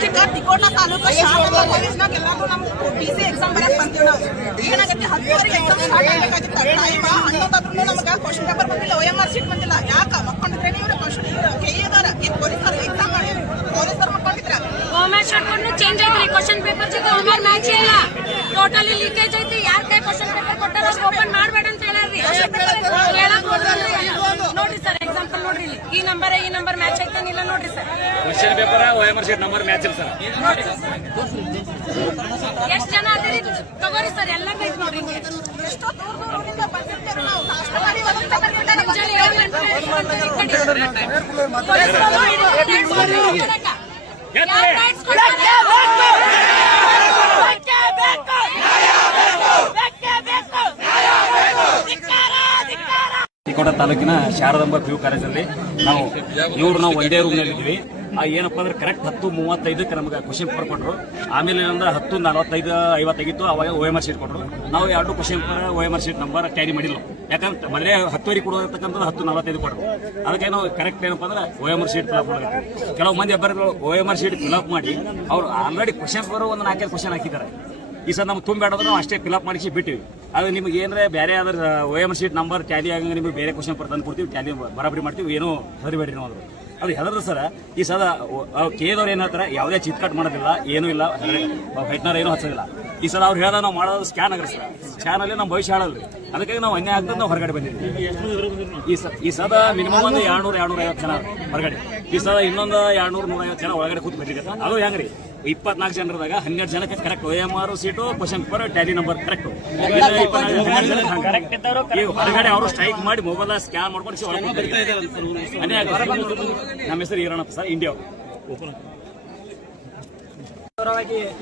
District Tikota taluk Sharada ಕಾಲೇಜ್ನಾಗ ಎಲ್ಲಾರು ನಮ್ಗೆ PC ಎಕ್ಸಾಮ್ ಬರಕ್ ಬಂತೀವಿ ನಾವು. ಏನಾಗತ್ತೆ 10ವರೆಗೆ ಎಕ್ಸಾಮ್ ಸ್ಟಾರ್ಟ್ ಆಗಬೇಕಾಗಿತ್ತು. ಟೈಮ್ 11 ನಮ್ಗೆ ಕ್ವಶನ್ ಪೇಪರ್ ಬಂದಿಲ್ಲ, OMR ಶೀಟ್ ಬಂದಿಲ್ಲ. ಯಾಕ ಮಕ್ಕೊಂಡಿದ್ರೆ ಇವ್ರ ಕ್ವಶನ್ ಕೇಳಿದಾರ ಪೊಲೀಸರು ಎಕ್ಸಾಮ್ ಮಾಡಿ ಪೊಲೀಸರು ಮಕ್ಕೊಂಡಿದ್ರ OMR ಶೀಟ್ ಚೇಂಜ್ ಐತ್ರಿ. ಕ್ವಶನ್ ಪೇಪರ್ ಜೊತೆ OMR ಮ್ಯಾಚ್ ಇಲ್ಲ, ಟೋಟಲಿ ಲೀಕೇಜ್ ಐತಿ. ಯಾರ ಕೈ ಕ್ವಶನ್ ಪೇಪರ್ ಕೊಟ್ಟಾರ ಓಪನ್ ಮಾಡಬೇಡ ಅಂತ ಹೇಳಾರ್ರಿ. ನೋಡ್ರಿ ಸರ್, ಎಕ್ಸಾಂಪಲ್ ನೋಡ್ರಿ, ಇಲ್ಲಿ ಈ ನಂಬರ್ ಮ್ಯಾಚ್ ಐತಾನಿಲ್ಲ ನೋಡ್ರಿ sir. Question paper OMR sheet number match ಇಲ್ಲ ಸರ್. ಎಷ್ಟು ಜನ ಅದಿರಿ ತಗೋರಿ ಸರ್, ಎಲ್ಲ ಕೈ ನೋಡ್ರಿ. ಎಷ್ಟೋ ದೂರದಿಂದ ಬಂದಿರ್ತೀವಿ ನಾವು. ಕಷ್ಟಪಡಿ ತಿಕೋಟ ತಾಲೂಕಿನ ಶಾರದಾಂಬ PU ಕಾಲೇಜಲ್ಲಿ ನಾವು ಒಂದೇ ರೂಮ್ ನಲ್ಲಿ ಇದ್ವಿ. ಏನಪ್ಪಾ ಅಂದ್ರೆ ಕರೆಕ್ಟ್ 10:35 ನಮ್ಗೆ ಕ್ವಶನ್ ಪೇಪರ್ ಕೊಟ್ಟರು. ಆಮೇಲೆ 10:45-50 ಆಗಿತ್ತು. ಅವಾಗ OMR ಶೀಟ್ ಕೊಟ್ಟರು. ನಾವು ಎರಡು question paper OMR sheet number carry ಮಾಡಿಲ್ಲ. ಯಾಕಂದ್ರೆ ಮೊದಲೇ 10ವರೆಗೆ ಕೊಡೋದಕ್ಕಂಥದ್ದು 10:45 ಕೊಟ್ಟರು. ಅದಕ್ಕೆ ನಾವು ಕರೆಕ್ಟ್ ಏನಪ್ಪಾ ಅಂದ್ರೆ OMR ಶೀಟ್ ಫಿಲಪ್ ಮಾಡಬೇಕು. ಕೆಲವು ಮಂದಿ ಅಭ್ಯರ್ಥಿಗಳು OMR ಶೀಟ್ ಫಿಲಪ್ ಮಾಡಿ ಅವ್ರು ಆಲ್ರೆಡಿ ಕ್ವಶನ್ ಪೇಪರ್ ಒಂದು 4 ಕ್ವಶನ್ ಹಾಕಿದ್ದಾರೆ. ಈ ಸರ್ ನಮ್ಗೆ ತುಂಬಬೇಡೋದು ನಾವು ಅಷ್ಟೇ ಫಿಲಪ್ ಮಾಡಿಸಿ ಬಿಟ್ಟಿವಿ. ಅದು ನಿಮ್ಗೆ ಏನಾರೆ ಬೇರೆ ಆದ್ರೆ OMR ಶೀಟ್ ನಂಬರ್ ಟ್ಯಾಲಿ ಆಗಂಗೆ ನಿಮಗೆ ಬೇರೆ ಕ್ವಶನ್ ಪೇಪರ್ ತಂದು ಕೊಡ್ತೀವಿ, ಟ್ಯಾಲಿ ಬರಾಬರಿ ಮಾಡ್ತೀವಿ. ಏನೋ ಹೆದರಿಬೇಡ್ರಿ ನಾವು ಅದು ಹೆದರ್ದು ಸರ್. ಈ ಸದ ಕೇದವ್ರು ಏನ್ ಹೇಳ್ತಾರೆ, ಯಾವುದೇ ಚಿತ್ಕಟ್ ಮಾಡೋದಿಲ್ಲ, ಏನೂ ಇಲ್ಲ, ಹೆಟ್ನಾರ ಏನೂ ಹಚ್ಚೋದಿಲ್ಲ. ಈ ಸಲ ಅವ್ರು ಹೇಳ್ದ ನಾವು ಮಾಡೋದು ಸ್ಕ್ಯಾನ್ ಆಗ್ರಿ ಸರ್. ಸ್ಕ್ಯಾನ್ ಅಲ್ಲಿ ನಮ್ಮ ಭವಿಷ್ಯ ಹಾಳಲ್ರಿ. ಅದಕ್ಕಾಗಿ ನಾವು ಅನ್ಯಾಯ ಆಗ್ತದೆ ನಾವು ಹೊರಗಡೆ ಬಂದಿದ್ವಿ. ಈ ಸದ ಮಿನಿಮಮ್ ಒಂದು 200-250 ಜನ ಹೊರಗಡೆ. ಈ ಸದ ಇನ್ನೊಂದು 200-150 ಜನ ಒಳಗಡೆ ಕೂತ್ ಬಂದಿದೆ. ಅದು ಹೆಂಗ್ರಿ 24 ಜನರದಾಗ 12 ಜನಕ್ಕೆ correct OMR seat question paper Tally number correct. ಹೊರಗಡೆ ಅವರು ಸ್ಟ್ರೈಕ್ ಮಾಡಿ ಮೊಬೈಲ್ ಸ್ಕ್ಯಾನ್ ಮಾಡ್ಕೊಂಡು ನಮ್ಮ ಹೆಸರು ಈರಣ್ಣಪ್ಪ ಸರ್, ಇಂಡಿಯಾ.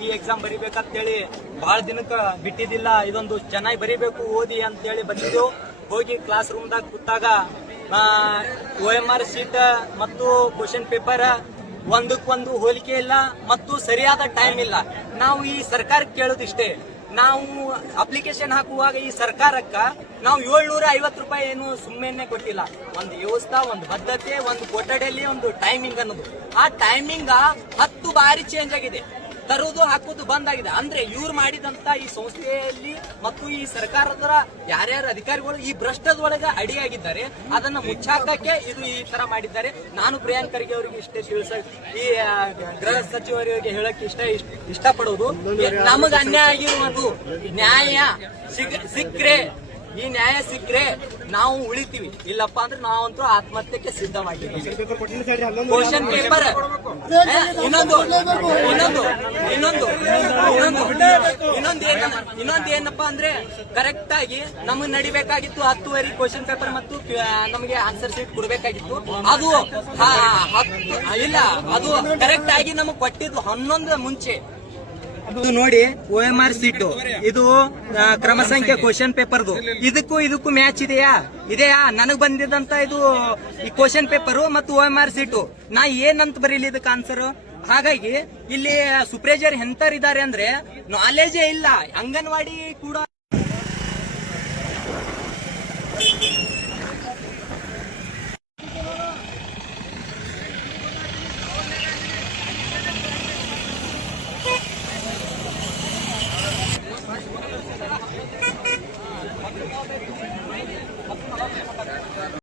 ಈ ಎಕ್ಸಾಮ್ ಬರಿಬೇಕಂತೇಳಿ ಬಹಳ ದಿನಕ್ಕೆ ಬಿಟ್ಟಿದ್ದಿಲ್ಲ. ಇದೊಂದು ಚೆನ್ನಾಗಿ ಬರಿಬೇಕು ಓದಿ ಅಂತೇಳಿ ಬಂದಿದ್ದೆವು. ಹೋಗಿ ಕ್ಲಾಸ್ ರೂಮ್ದಾಗ ಕೂತಾಗ OMR ಶೀಟ್ ಮತ್ತು ಕ್ವಶನ್ ಪೇಪರ್ ಒಂದಕ್ಕೊಂದು ಹೋಲಿಕೆ ಇಲ್ಲ ಮತ್ತು ಸರಿಯಾದ ಟೈಮ್ ಇಲ್ಲ. ನಾವು ಈ ಸರ್ಕಾರಕ್ಕೆ ಕೇಳೋದಿಷ್ಟೇ, ನಾವು ಅಪ್ಲಿಕೇಶನ್ ಹಾಕುವಾಗ ಈ ಸರ್ಕಾರಕ್ಕ ನಾವು 750 ರೂಪಾಯಿ ಏನು ಸುಮ್ಮನೆ ಕೊಟ್ಟಿಲ್ಲ. ಒಂದು ವ್ಯವಸ್ಥೆ, ಒಂದು ಬದ್ಧತೆ, ಒಂದು ಕೊಠಡಿಯಲ್ಲಿ ಒಂದು ಟೈಮಿಂಗ್ ಅನ್ನೋದು. ಆ ಟೈಮಿಂಗ್ 10 ಬಾರಿ ಚೇಂಜ್ ಆಗಿದೆ. ತರುವುದು ಹಾಕುವುದು ಬಂದಾಗಿದೆ. ಅಂದ್ರೆ ಇವ್ರು ಮಾಡಿದಂತ ಈ ಸಂಸ್ಥೆಯಲ್ಲಿ ಮತ್ತು ಈ ಸರ್ಕಾರದ ಯಾರ್ಯಾರು ಅಧಿಕಾರಿಗಳು ಈ ಭ್ರಷ್ಟದೊಳಗೆ ಅಡಿಯಾಗಿದ್ದಾರೆ, ಅದನ್ನ ಮುಚ್ಚಾಕಕ್ಕೆ ಇದು ಈ ತರ ಮಾಡಿದ್ದಾರೆ. ನಾನು ಪ್ರಿಯಾಂಕ್ ಖರ್ಗೆ ಅವರಿಗೆ ಇಷ್ಟೇ ಈ ಗೃಹ ಸಚಿವರಿಗೆ ಹೇಳಕ್ಕೆ ಇಷ್ಟಪಡೋದು, ನಮಗ ಅನ್ಯಾಯ ಆಗಿರುವುದು ನ್ಯಾಯ ಸಿಕ್ಕ್ರೆ, ಈ ನ್ಯಾಯ ಸಿಕ್ಕ್ರೆ ನಾವು ಉಳಿತೀವಿ. ಇಲ್ಲಪ್ಪ ಅಂದ್ರೆ ನಾವಂತೂ ಆತ್ಮಹತ್ಯಕ್ಕೆ ಸಿದ್ಧವಾಗಿದ್ದೀವಿ. ಕ್ವಶನ್ ಪೇಪರ್ ಇನ್ನೊಂದು ಏನಪ್ಪಾ ಅಂದ್ರೆ ಕರೆಕ್ಟ್ ಆಗಿ ನಮಗ್ ನಡಿಬೇಕಾಗಿತ್ತು 10ವರೆಗೆ ಕ್ವಶನ್ ಪೇಪರ್ ಮತ್ತು ನಮಗೆ ಆನ್ಸರ್ ಶೀಟ್ ಕೊಡ್ಬೇಕಾಗಿತ್ತು. ಅದು ಇಲ್ಲ, ಅದು ಕರೆಕ್ಟ್ ಆಗಿ ನಮಗ್ ಕೊಟ್ಟಿದ್ದು 11 ಮುಂಚೆ. ಇದು ನೋಡಿ OMR ಸೀಟು, ಇದು ಕ್ರಮ ಸಂಖ್ಯೆ ಕ್ವಶನ್ ಪೇಪರ್ದು. ಇದಕ್ಕೂ ಮ್ಯಾಚ್ ಇದೆಯಾ ನನಗ್ ಬಂದಿದ್ದಂತ ಇದು ಈ ಕ್ವಶನ್ ಪೇಪರ್ ಮತ್ತು OMR ಸೀಟು. ನಾ ಏನಂತ ಬರೀಲಿ ಇದಕ್ಕೆ ಆನ್ಸರ್? ಹಾಗಾಗಿ ಇಲ್ಲಿ ಸೂಪರ್ವೈಸರ್ ಎಂತರಿದ್ದಾರೆ ಅಂದ್ರೆ ನಾಲೆಜೇ ಇಲ್ಲ. ಅಂಗನವಾಡಿ ಕೂಡ